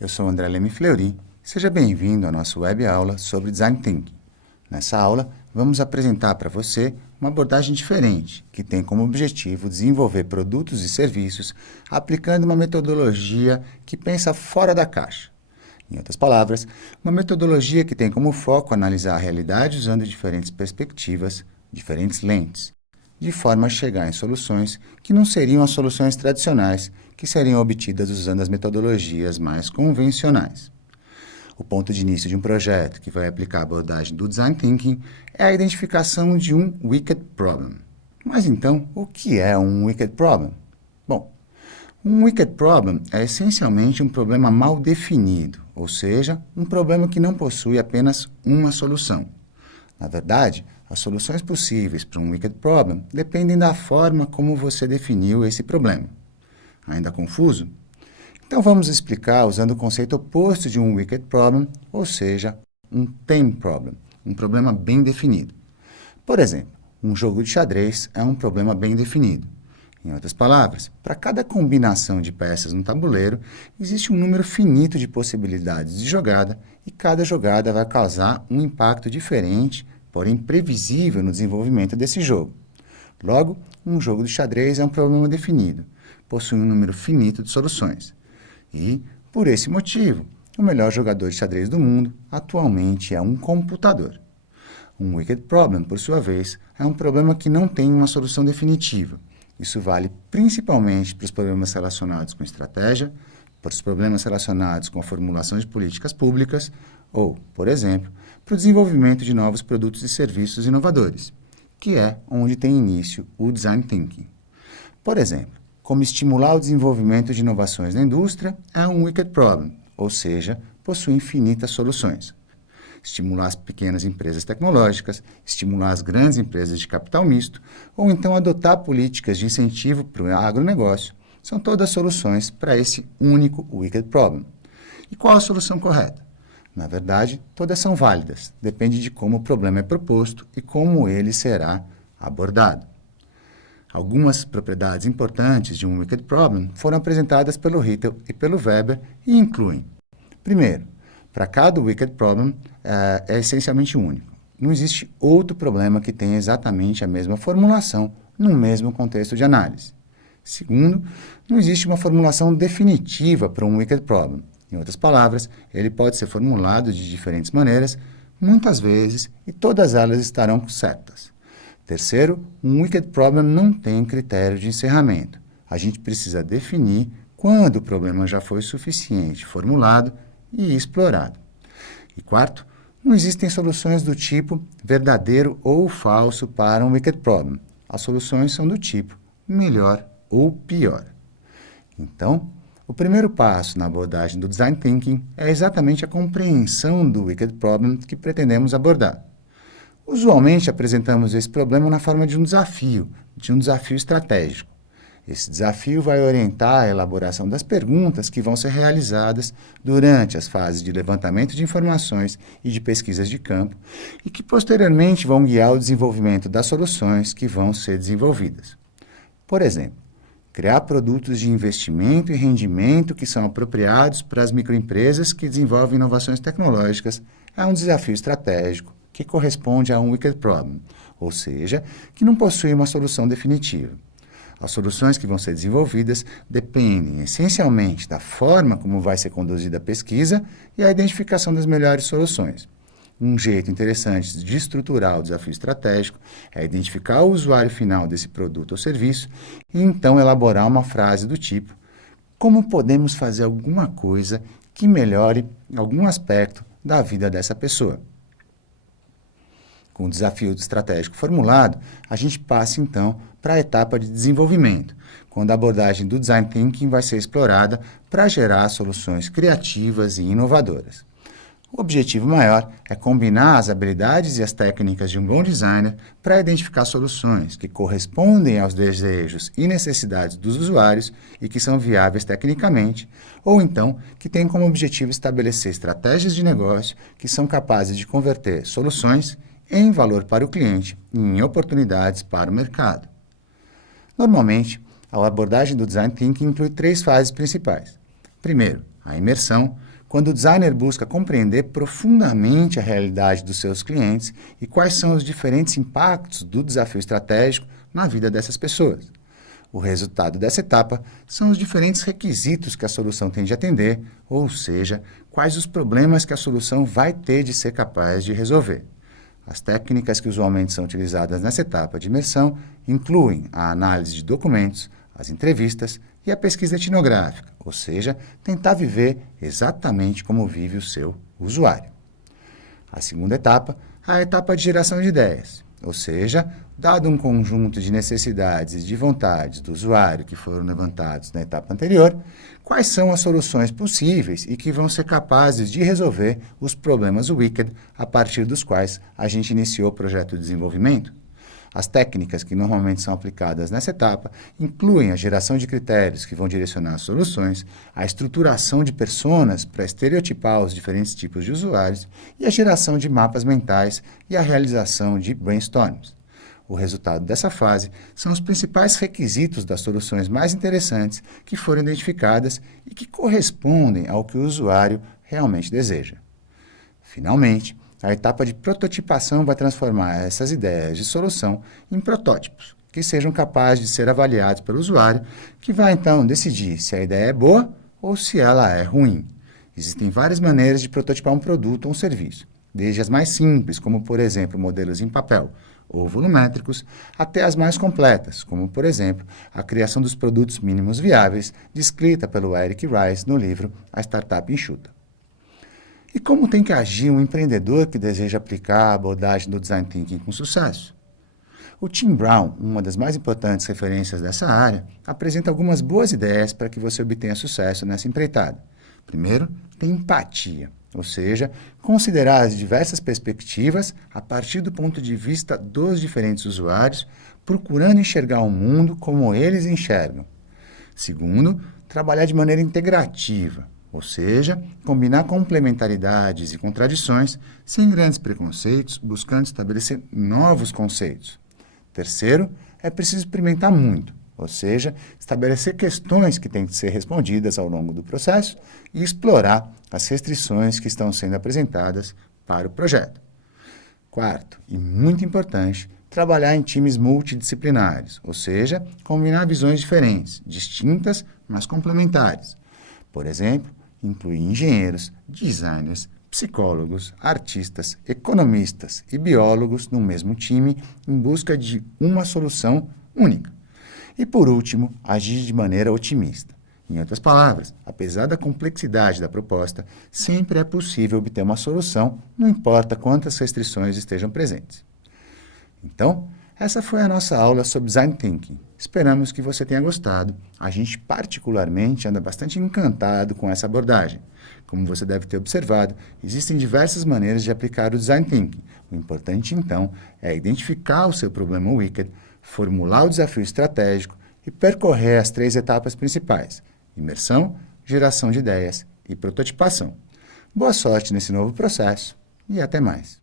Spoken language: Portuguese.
Eu sou André Leme Fleury. Seja bem-vindo à nossa web aula sobre Design Thinking. Nessa aula, vamos apresentar para você uma abordagem diferente, que tem como objetivo desenvolver produtos e serviços aplicando uma metodologia que pensa fora da caixa. Em outras palavras, uma metodologia que tem como foco analisar a realidade usando diferentes perspectivas, diferentes lentes, de forma a chegar em soluções que não seriam as soluções tradicionais, que seriam obtidas usando as metodologias mais convencionais. O ponto de início de um projeto que vai aplicar a abordagem do Design Thinking é a identificação de um Wicked Problem. Mas então, o que é um Wicked Problem? Bom, um Wicked Problem é essencialmente um problema mal definido, ou seja, um problema que não possui apenas uma solução. Na verdade, as soluções possíveis para um Wicked Problem dependem da forma como você definiu esse problema. Ainda confuso? Então vamos explicar usando o conceito oposto de um Wicked Problem, ou seja, um Tame Problem, um problema bem definido. Por exemplo, um jogo de xadrez é um problema bem definido. Em outras palavras, para cada combinação de peças no tabuleiro, existe um número finito de possibilidades de jogada e cada jogada vai causar um impacto diferente, porém previsível no desenvolvimento desse jogo. Logo, um jogo de xadrez é um problema definido, possui um número finito de soluções. E, por esse motivo, o melhor jogador de xadrez do mundo atualmente é um computador. Um Wicked Problem, por sua vez, é um problema que não tem uma solução definitiva. Isso vale principalmente para os problemas relacionados com estratégia, para os problemas relacionados com a formulação de políticas públicas ou, por exemplo, para o desenvolvimento de novos produtos e serviços inovadores, que é onde tem início o Design Thinking. Por exemplo, como estimular o desenvolvimento de inovações na indústria é um Wicked Problem, ou seja, possui infinitas soluções. Estimular as pequenas empresas tecnológicas, estimular as grandes empresas de capital misto, ou então adotar políticas de incentivo para o agronegócio, são todas soluções para esse único Wicked Problem. E qual a solução correta? Na verdade, todas são válidas, depende de como o problema é proposto e como ele será abordado. Algumas propriedades importantes de um Wicked Problem foram apresentadas pelo Rittel e pelo Weber e incluem: primeiro, para cada Wicked Problem é essencialmente único. Não existe outro problema que tenha exatamente a mesma formulação no mesmo contexto de análise. Segundo, não existe uma formulação definitiva para um Wicked Problem. Em outras palavras, ele pode ser formulado de diferentes maneiras, muitas vezes, e todas elas estarão certas. Terceiro, um Wicked Problem não tem critério de encerramento. A gente precisa definir quando o problema já foi suficiente formulado e explorado. E quarto, não existem soluções do tipo verdadeiro ou falso para um Wicked Problem. As soluções são do tipo melhor ou pior. Então, o primeiro passo na abordagem do Design Thinking é exatamente a compreensão do Wicked Problem que pretendemos abordar. Usualmente apresentamos esse problema na forma de um desafio estratégico. Esse desafio vai orientar a elaboração das perguntas que vão ser realizadas durante as fases de levantamento de informações e de pesquisas de campo e que posteriormente vão guiar o desenvolvimento das soluções que vão ser desenvolvidas. Por exemplo, criar produtos de investimento e rendimento que são apropriados para as microempresas que desenvolvem inovações tecnológicas é um desafio estratégico que corresponde a um Wicked Problem, ou seja, que não possui uma solução definitiva. As soluções que vão ser desenvolvidas dependem essencialmente da forma como vai ser conduzida a pesquisa e a identificação das melhores soluções. Um jeito interessante de estruturar o desafio estratégico é identificar o usuário final desse produto ou serviço e então elaborar uma frase do tipo: como podemos fazer alguma coisa que melhore algum aspecto da vida dessa pessoa? Com o desafio estratégico formulado, a gente passa então para a etapa de desenvolvimento, quando a abordagem do Design Thinking vai ser explorada para gerar soluções criativas e inovadoras. O objetivo maior é combinar as habilidades e as técnicas de um bom designer para identificar soluções que correspondem aos desejos e necessidades dos usuários e que são viáveis tecnicamente, ou então que têm como objetivo estabelecer estratégias de negócio que são capazes de converter soluções em valor para o cliente e em oportunidades para o mercado. Normalmente, a abordagem do Design Thinking inclui 3 fases principais. Primeiro, a imersão, quando o designer busca compreender profundamente a realidade dos seus clientes e quais são os diferentes impactos do desafio estratégico na vida dessas pessoas. O resultado dessa etapa são os diferentes requisitos que a solução tem de atender, ou seja, quais os problemas que a solução vai ter de ser capaz de resolver. As técnicas que usualmente são utilizadas nessa etapa de imersão incluem a análise de documentos, as entrevistas e a pesquisa etnográfica, ou seja, tentar viver exatamente como vive o seu usuário. A segunda etapa é a etapa de geração de ideias, ou seja, dado um conjunto de necessidades e de vontades do usuário que foram levantados na etapa anterior, quais são as soluções possíveis e que vão ser capazes de resolver os problemas Wicked a partir dos quais a gente iniciou o projeto de desenvolvimento? As técnicas que normalmente são aplicadas nessa etapa incluem a geração de critérios que vão direcionar as soluções, a estruturação de personas para estereotipar os diferentes tipos de usuários e a geração de mapas mentais e a realização de brainstorms. O resultado dessa fase são os principais requisitos das soluções mais interessantes que foram identificadas e que correspondem ao que o usuário realmente deseja. Finalmente, a etapa de prototipação vai transformar essas ideias de solução em protótipos, que sejam capazes de ser avaliados pelo usuário, que vai então decidir se a ideia é boa ou se ela é ruim. Existem várias maneiras de prototipar um produto ou um serviço, desde as mais simples, como por exemplo modelos em papel ou volumétricos, até as mais completas, como por exemplo a criação dos produtos mínimos viáveis, descrita pelo Eric Rice no livro A Startup Enxuta. E como tem que agir um empreendedor que deseja aplicar a abordagem do Design Thinking com sucesso? O Tim Brown, uma das mais importantes referências dessa área, apresenta algumas boas ideias para que você obtenha sucesso nessa empreitada. Primeiro, tem empatia, ou seja, considerar as diversas perspectivas a partir do ponto de vista dos diferentes usuários, procurando enxergar o mundo como eles enxergam. Segundo, trabalhar de maneira integrativa, ou seja, combinar complementaridades e contradições sem grandes preconceitos, buscando estabelecer novos conceitos. Terceiro, é preciso experimentar muito, ou seja, estabelecer questões que têm que ser respondidas ao longo do processo e explorar as restrições que estão sendo apresentadas para o projeto. Quarto, e muito importante, trabalhar em times multidisciplinares, ou seja, combinar visões diferentes, distintas, mas complementares. Por exemplo, incluir engenheiros, designers, psicólogos, artistas, economistas e biólogos no mesmo time em busca de uma solução única. E, por último, agir de maneira otimista. Em outras palavras, apesar da complexidade da proposta, sempre é possível obter uma solução, não importa quantas restrições estejam presentes. Então, essa foi a nossa aula sobre Design Thinking. Esperamos que você tenha gostado. A gente particularmente anda bastante encantado com essa abordagem. Como você deve ter observado, existem diversas maneiras de aplicar o Design Thinking. O importante, então, é identificar o seu problema Wicked, formular o desafio estratégico e percorrer as 3 etapas principais: imersão, geração de ideias e prototipação. Boa sorte nesse novo processo e até mais!